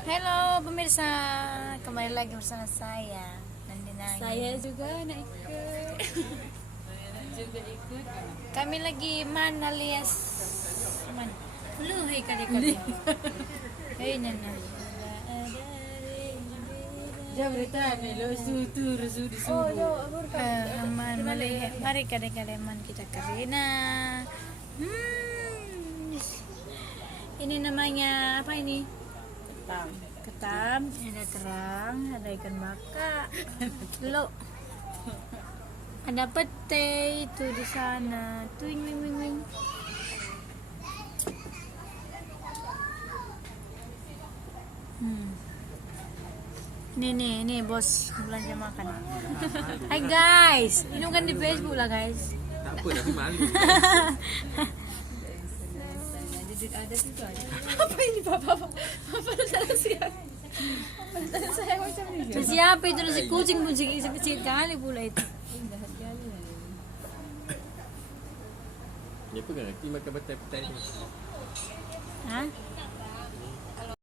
Halo pemirsa, kembali lagi bersama saya Nandi Nagi. Saya juga nak ikut. Saya juga ikut. Kami lagi mana alias mana? Lu hai kali. Hei nana. Jam berita ni lo sutur sudu sudu. Aman melihat. Mari kadang-kadang kita kerina. Ini namanya apa ini? Ketam, ada kerang, ada ikan baka, lo, ada pete itu di sana, tuing wing wing wing. Ini bos belanja makan. Hai guys, ini kan di Facebook lah guys. Tak apa tapi malu. Ada situ ada. Apa ini papa? Papa salah siapa? Saya macam ni. Siapa itu si kucing kecil kali pula itu. Dia pegang nanti makan betai-betai ni. Hah?